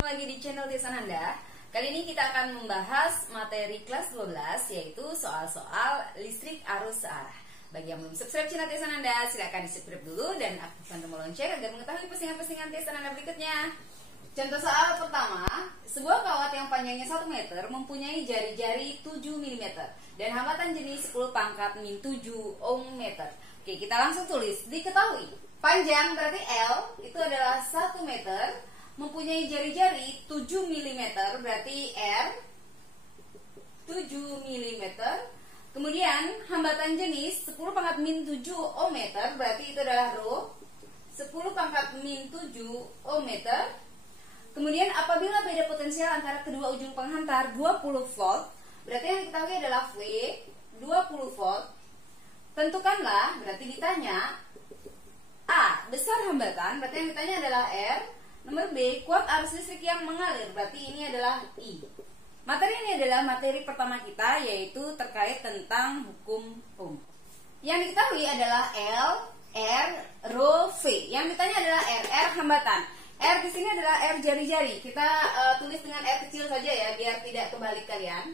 ketemu lagi di channel Desa Nanda. Kali ini kita akan membahas materi kelas 12, yaitu soal-soal listrik arus searah. Bagi yang belum subscribe channel Desa Nanda, silakan di subscribe dulu dan aktifkan tombol lonceng agar mengetahui postingan-postingan Desa Nanda berikutnya. Contoh soal pertama, sebuah kawat yang panjangnya 1 meter mempunyai jari-jari 7 mm dan hambatan jenis 10 pangkat min 7 ohm meter. Oke, kita langsung tulis. Diketahui panjang berarti L itu adalah 1 meter, mempunyai jari-jari 7 mm berarti R 7 mm. Kemudian hambatan jenis 10 pangkat min 7 ohm meter berarti itu adalah rho 10 pangkat min 7 ohm meter. Kemudian apabila beda potensial antara kedua ujung penghantar 20 volt, berarti yang diketahui adalah V 20 volt. Tentukanlah, berarti ditanya A, besar hambatan, berarti yang ditanya adalah R. Nomor B, kuat arus listrik yang mengalir, berarti ini adalah I. Materi ini adalah materi pertama kita, yaitu terkait tentang hukum Ohm. Yang diketahui adalah L, R, rho, V. Yang ditanya adalah R hambatan. R di sini adalah R jari-jari. Kita tulis dengan R kecil saja ya, biar tidak kebalik kalian.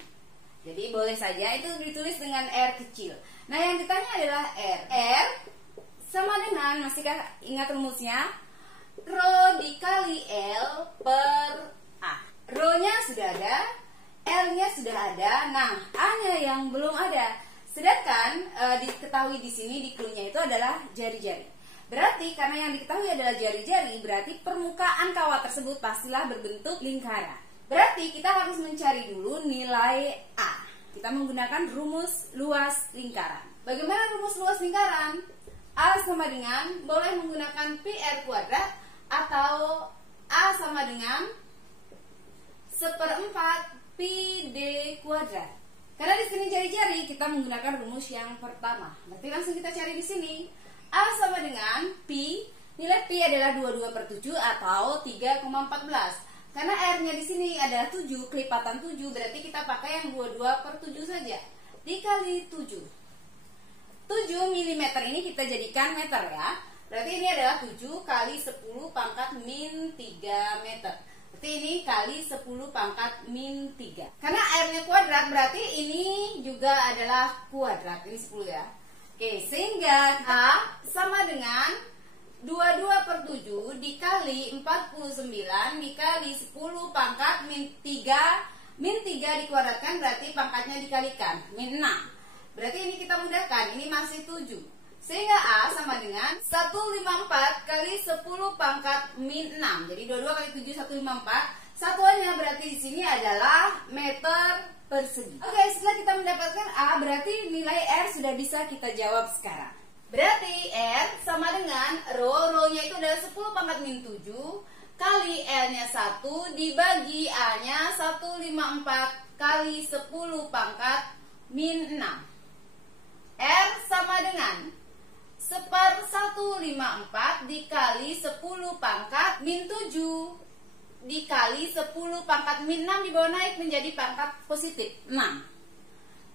Jadi boleh saja itu ditulis dengan R kecil. Nah, yang ditanya adalah R. R sama dengan, masihkah ingat rumusnya? Rho dikali L per A. Rho-nya sudah ada, L-nya sudah ada. Nah, A-nya yang belum ada. Sedangkan diketahui di sini di clue-nya itu adalah jari-jari. Berarti karena yang diketahui adalah jari-jari, berarti permukaan kawat tersebut pastilah berbentuk lingkaran. Berarti kita harus mencari dulu nilai A. Kita menggunakan rumus luas lingkaran. Bagaimana rumus luas lingkaran? A sama dengan, boleh menggunakan PR kuadrat atau A sama dengan 1/4 pi D kuadrat. Karena di sini jari-jari, kita menggunakan rumus yang pertama. Berarti langsung kita cari di sini. A sama dengan pi, nilai pi adalah 22/7 atau 3,14. Karena R-nya di sini adalah 7, kelipatan 7, berarti kita pakai yang 22/7 saja. Dikali 7. 7 mm ini kita jadikan meter ya. Berarti ini adalah 7 kali 10 pangkat min 3 meter. Berarti ini kali 10 pangkat min 3. Karena R-nya kuadrat, berarti ini juga adalah kuadrat. Ini 10 ya. Oke, sehingga A sama dengan 22/7 dikali 49 dikali 10 pangkat min 3. Min 3 dikuadratkan berarti pangkatnya dikalikan, min 6. Berarti ini kita mudahkan, ini masih 7. Sehingga A sama dengan 154 kali 10 pangkat min 6. Jadi 22 kali 7 154. Satuannya berarti di sini adalah meter persegi. Oke, setelah kita mendapatkan A, berarti nilai R sudah bisa kita jawab sekarang. Berarti R sama dengan rho-nya itu adalah 10 pangkat min 7 kali L-nya 1 dibagi A-nya 154 kali 10 pangkat min 6. R sama dengan 1/154 dikali 10 pangkat min 7 dikali 10 pangkat min 6 dibawa naik menjadi pangkat positif 6.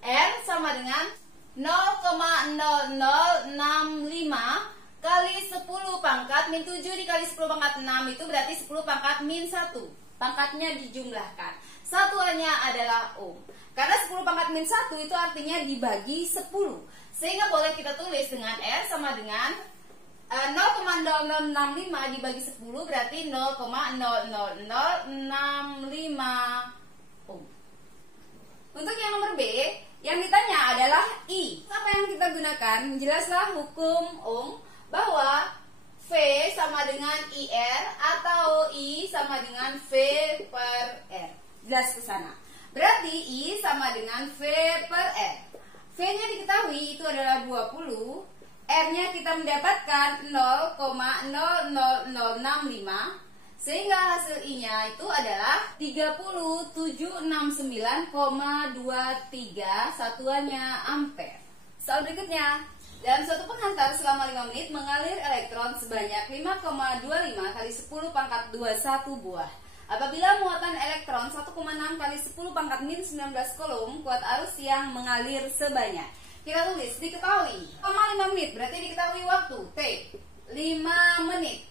R sama dengan 0,0065 kali 10 pangkat min 7 dikali 10 pangkat 6 itu berarti 10 pangkat min 1. Pangkatnya dijumlahkan. Satuannya adalah ohm. Karena 10 pangkat min 1 itu artinya dibagi 10. Sehingga boleh kita tulis dengan R sama dengan 0,0065 dibagi 10 berarti 0,00065 ohm. Untuk yang nomor B, yang ditanya adalah I. Apa yang kita gunakan? Jelaslah hukum Ohm bahwa V sama dengan IR atau I sama dengan V per R. Jelas ke sana. Berarti I sama dengan V per R. V-nya diketahui itu adalah 20. R-nya kita mendapatkan 0,00065 sehingga hasil I-nya itu adalah 30769,23 satuannya ampere. Soal berikutnya, dalam suatu penghantar selama 5 menit mengalir elektron sebanyak 5,25 kali 10 pangkat 21 buah. Apabila muatan elektron 1,6 kali 10 pangkat min 19 kolom, kuat arus yang mengalir sebanyak. Kita tulis, diketahui selama 5 menit, berarti diketahui waktu T 5 menit.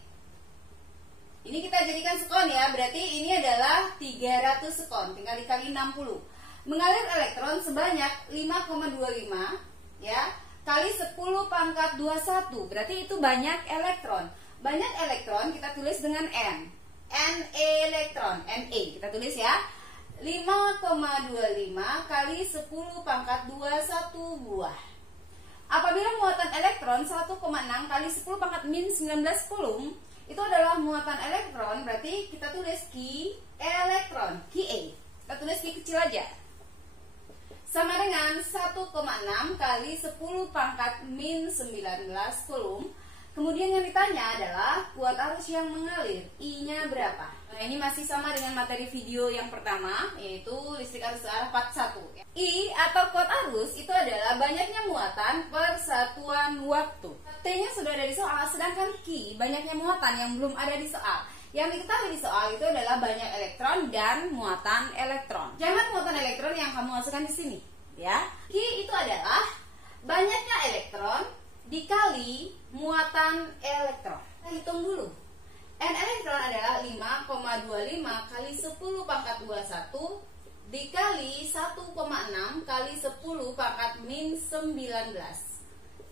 Ini kita jadikan sekon ya, berarti ini adalah 300 sekon, tinggal dikali 60. Mengalir elektron sebanyak 5,25 ya, kali 10 pangkat 21, berarti itu banyak elektron. Banyak elektron kita tulis dengan N. N elektron, Na kita tulis ya. 5,25 kali 10 pangkat 21 buah. Apabila muatan elektron 1,6 kali 10 pangkat min 19 kulum, itu adalah muatan elektron, berarti kita tulis Q elektron, Qa. Kita tulis Q kecil aja. Sama dengan 1,6 kali 10 pangkat min 19 kulum. Kemudian yang ditanya adalah kuat arus yang mengalir, I-nya berapa? Nah, ini masih sama dengan materi video yang pertama, yaitu listrik arus searah part 1. I atau kuat arus itu adalah banyaknya muatan per satuan waktu. T-nya sudah ada di soal, sedangkan Q banyaknya muatan yang belum ada di soal. Yang diketahui di soal itu adalah banyak elektron dan muatan elektron. Jangan muatan elektron yang kamu masukkan di sini, ya. Q itu adalah banyaknya elektron dikali muatan elektron. Kita hitung dulu. N elektron adalah 5,25 kali 10 pangkat 21 dikali 1,6 kali 10 pangkat min 19.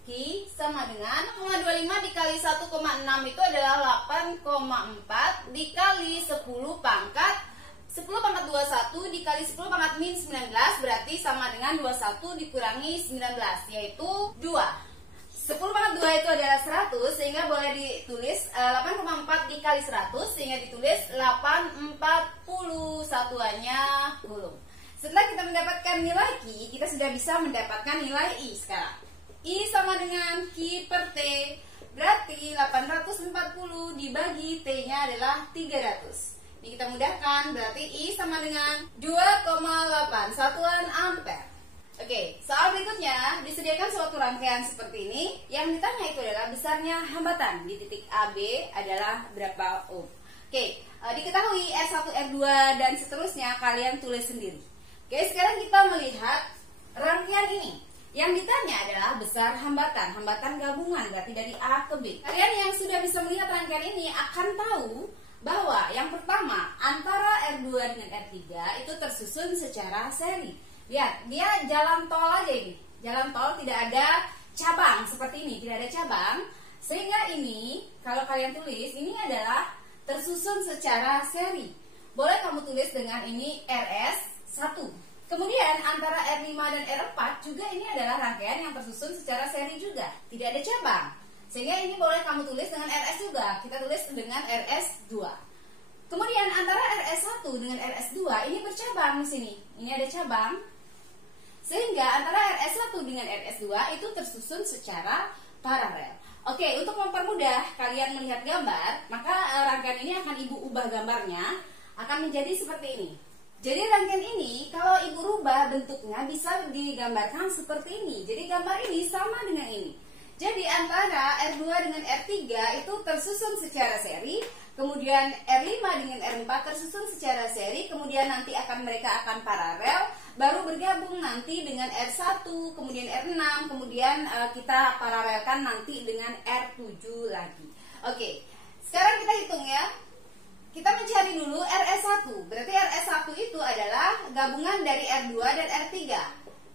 Q sama dengan 0,25 dikali 1,6 itu adalah 8,4 dikali 10 pangkat 21 dikali 10 pangkat min 19, berarti sama dengan 21 dikurangi 19, yaitu 2. 10 pangkat 2 itu adalah 100, sehingga boleh ditulis 8,4 dikali 100, sehingga ditulis 840, satuannya kulum. Setelah kita mendapatkan nilai Q, kita sudah bisa mendapatkan nilai I sekarang. I sama dengan Q per T, berarti 840 dibagi T-nya adalah 300. Ini kita mudahkan, berarti I sama dengan 2,8 satuan ampere. Oke, soal berikutnya disediakan suatu rangkaian seperti ini. Yang ditanya itu adalah besarnya hambatan di titik AB adalah berapa ohm. Oke, diketahui R1, R2 dan seterusnya kalian tulis sendiri. Oke, sekarang kita melihat rangkaian ini. Yang ditanya adalah besar hambatan gabungan, berarti dari A ke B. Kalian yang sudah bisa melihat rangkaian ini akan tahu bahwa yang pertama antara R2 dengan R3 itu tersusun secara seri. Lihat, dia jalan tol aja ini. Jalan tol tidak ada cabang seperti ini, tidak ada cabang. Sehingga ini, kalau kalian tulis, ini adalah tersusun secara seri. Boleh kamu tulis dengan ini RS1. Kemudian antara R5 dan R4 juga ini adalah rangkaian yang tersusun secara seri juga. Tidak ada cabang. Sehingga ini boleh kamu tulis dengan RS juga. Kita tulis dengan RS2. Kemudian antara RS1 dengan RS2 ini bercabang di sini. Ini ada cabang. Sehingga antara RS1 dengan RS2 itu tersusun secara paralel. Oke, untuk mempermudah kalian melihat gambar, maka rangkaian ini akan Ibu ubah gambarnya, akan menjadi seperti ini. Jadi rangkaian ini, kalau Ibu rubah bentuknya bisa digambarkan seperti ini. Jadi gambar ini sama dengan ini. Jadi antara R2 dengan R3 itu tersusun secara seri, kemudian R5 dengan R4 tersusun secara seri, kemudian nanti mereka akan paralel, baru bergabung nanti dengan R1, kemudian R6, kemudian kita paralelkan nanti dengan R7 lagi. Oke, sekarang kita hitung ya. Kita mencari dulu RS1, berarti RS1 itu adalah gabungan dari R2 dan R3.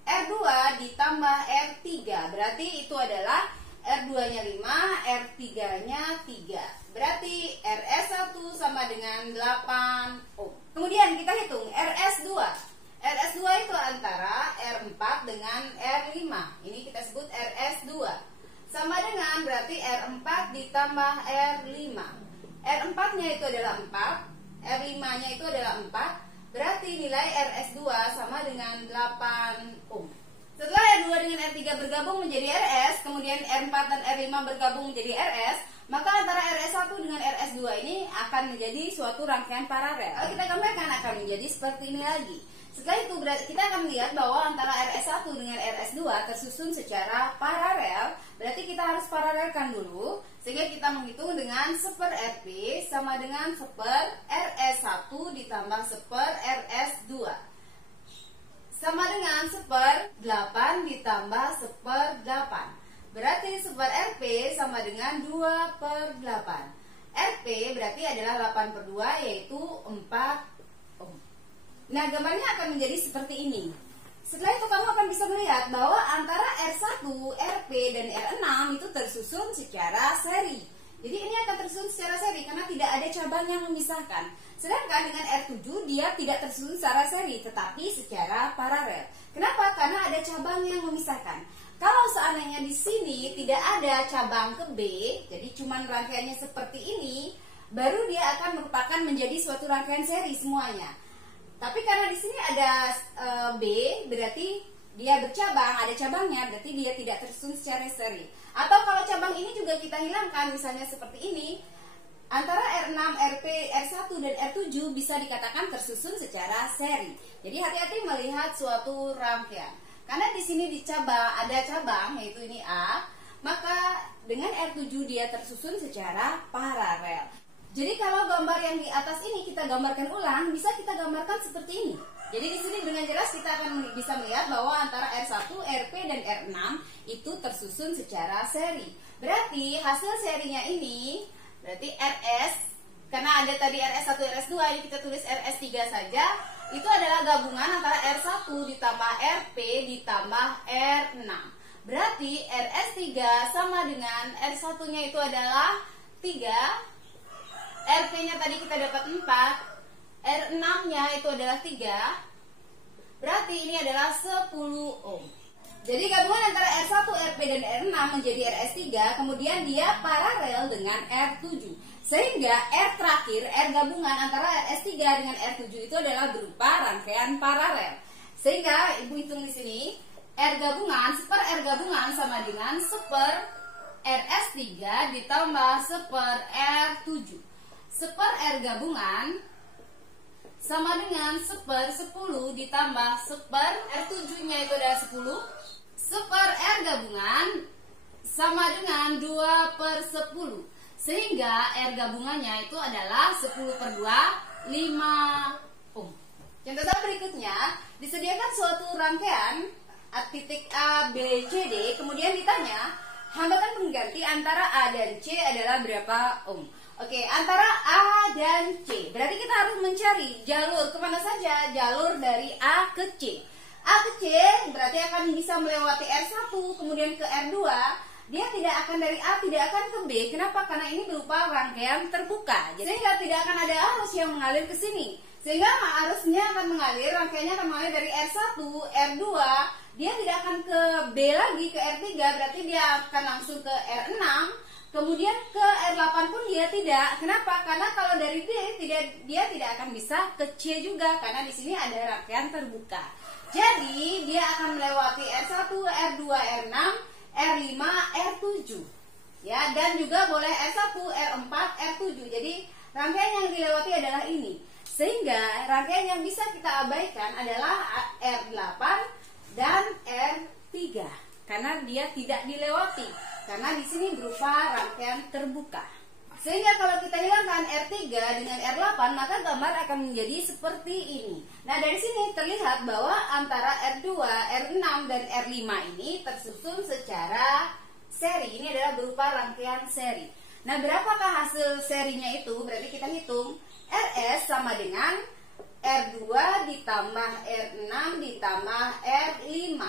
R2 ditambah R3, berarti itu adalah R2-nya 5, R3-nya 3. Berarti RS1 sama dengan 8 ohm. Kemudian kita hitung RS2. RS2 itu antara R4 dengan R5. Ini kita sebut RS2. Sama dengan berarti R4 ditambah R5. R4-nya itu adalah 4, R5-nya itu adalah 4. Berarti nilai RS2 sama dengan 8 ohm. Setelah R2 dengan R3 bergabung menjadi RS, kemudian R4 dan R5 bergabung menjadi RS, maka antara RS1 dengan RS2 ini akan menjadi suatu rangkaian paralel. Kalau kita gambarkan akan menjadi seperti ini lagi. Setelah itu kita akan melihat bahwa antara RS1 dengan RS2 tersusun secara paralel. Berarti kita harus paralelkan dulu, sehingga kita menghitung dengan seper RP sama dengan seper RS1 ditambah seper RS2 sama dengan seper 8 ditambah seper 8. Berarti seper RP sama dengan 2/8. RP berarti adalah 8/2 yaitu 4 ohm. Nah, gambarnya akan menjadi seperti ini. Setelah itu kamu akan bisa melihat bahwa antara R1, RP, dan R6 itu tersusun secara seri. Jadi ini akan tersusun secara seri karena tidak ada cabang yang memisahkan. Sedangkan dengan R7 dia tidak tersusun secara seri tetapi secara paralel. Kenapa? Karena ada cabang yang memisahkan. Kalau seandainya di sini tidak ada cabang ke B, jadi cuma rangkaiannya seperti ini, baru dia akan merupakan menjadi suatu rangkaian seri semuanya. Tapi karena di sini ada B, berarti dia bercabang, ada cabangnya, berarti dia tidak tersusun secara seri. Atau kalau cabang ini juga kita hilangkan, misalnya seperti ini, antara R6, RP, R1, dan R7 bisa dikatakan tersusun secara seri. Jadi hati-hati melihat suatu rangkaian. Karena di sini ada cabang, yaitu ini A, maka dengan R7 dia tersusun secara paralel. Jadi kalau gambar yang di atas ini kita gambarkan ulang, bisa kita gambarkan seperti ini. Jadi di sini dengan jelas kita akan bisa melihat bahwa antara R1, RP, dan R6 itu tersusun secara seri. Berarti hasil serinya ini, berarti RS, karena ada tadi RS1, RS2, ini kita tulis RS3 saja, itu adalah gabungan antara R1 ditambah RP ditambah R6. Berarti RS3 sama dengan R1-nya itu adalah 3, RP-nya tadi kita dapat 4, R6-nya itu adalah 3, berarti ini adalah 10 ohm. Jadi gabungan antara R1, RP, dan R6 menjadi RS3, kemudian dia paralel dengan R7. Sehingga R terakhir, R gabungan antara RS3 dengan R7 itu adalah berupa rangkaian paralel. Sehingga Ibu hitung di sini, R gabungan, seper R gabungan sama dengan seper RS3 ditambah seper R7. Seper R gabungan sama dengan seper 10 ditambah seper R7-nya itu adalah 10. Seper R gabungan sama dengan 2/10. Sehingga R gabungannya itu adalah 10/2, 5 ohm. Contoh berikutnya, disediakan suatu rangkaian titik A, B, C, D, kemudian ditanya, hambatan pengganti antara A dan C adalah berapa ohm? Oke, antara A dan C. Berarti kita harus mencari jalur kemana saja, jalur dari A ke C. A ke C berarti akan bisa melewati R1, kemudian ke R2. Dia tidak akan dari A, tidak akan ke B. Kenapa? Karena ini berupa rangkaian terbuka. Sehingga tidak akan ada arus yang mengalir ke sini. Sehingga arusnya akan mengalir, rangkaiannya akan mengalir dari R1, R2. Dia tidak akan ke B lagi, ke R3. Berarti dia akan langsung ke R6. Kemudian ke R8 pun dia tidak. Kenapa? Karena kalau dari D dia tidak akan bisa ke C juga karena di sini ada rangkaian terbuka. Jadi dia akan melewati R1, R2, R6, R5, R7. Ya, dan juga boleh R1, R4, R7. Jadi rangkaian yang dilewati adalah ini. Sehingga rangkaian yang bisa kita abaikan adalah R8 dan R3 karena dia tidak dilewati. Karena di sini berupa rangkaian terbuka. Sehingga kalau kita hilangkan R3 dengan R8, maka gambar akan menjadi seperti ini. Nah, dari sini terlihat bahwa antara R2, R6, dan R5 ini tersusun secara seri. Ini adalah berupa rangkaian seri. Nah, berapakah hasil serinya itu? Berarti kita hitung RS sama dengan R2 ditambah R6 ditambah R5.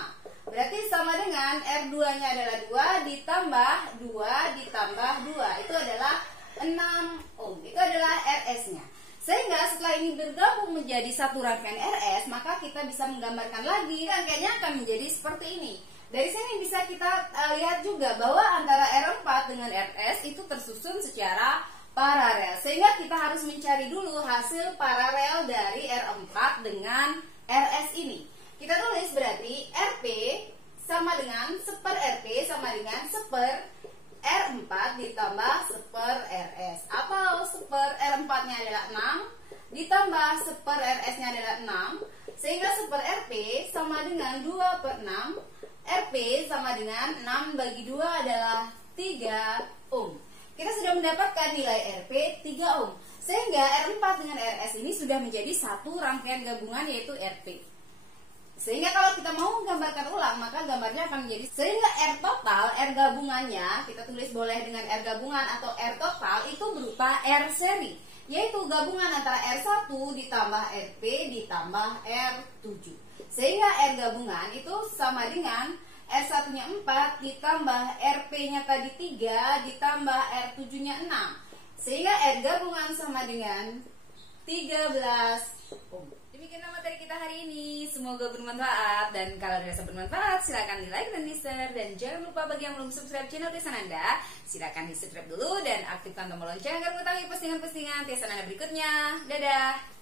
Berarti sama dengan R2-nya adalah 2 ditambah 2 ditambah 2. Itu adalah 6 ohm. Itu adalah RS-nya. Sehingga setelah ini bergabung menjadi satu rangkaian RS, maka kita bisa menggambarkan lagi rangkaiannya akan menjadi seperti ini. Dari sini bisa kita lihat juga bahwa antara R4 dengan RS itu tersusun secara paralel. Sehingga kita harus mencari dulu hasil paralel dari R4 dengan RS ini. Kita tulis berarti RP sama dengan seper RP sama dengan seper R4 ditambah seper RS. Atau seper R4-nya adalah 6 ditambah seper RS-nya adalah 6. Sehingga seper RP sama dengan 2/6. RP sama dengan 6 bagi 2 adalah 3 ohm. Kita sudah mendapatkan nilai RP 3 ohm. Sehingga R4 dengan RS ini sudah menjadi satu rangkaian gabungan yaitu RP. Sehingga kalau kita mau menggambarkan ulang, maka gambarnya akan menjadi sehingga R total, R gabungannya, kita tulis boleh dengan R gabungan atau R total itu berupa R seri, yaitu gabungan antara R1 ditambah RP ditambah R7. Sehingga R gabungan itu sama dengan R1-nya 4 ditambah RP-nya tadi 3 ditambah R7-nya 6. Sehingga R gabungan sama dengan 13 ohm. Demikianlah materi kita hari ini. Semoga bermanfaat, dan kalau dirasa bermanfaat silakan di like dan di share, dan jangan lupa bagi yang belum subscribe channel Tiasan Anda, silakan di subscribe dulu dan aktifkan tombol lonceng agar mengetahui postingan-postingan Tiasan Anda berikutnya. Dadah.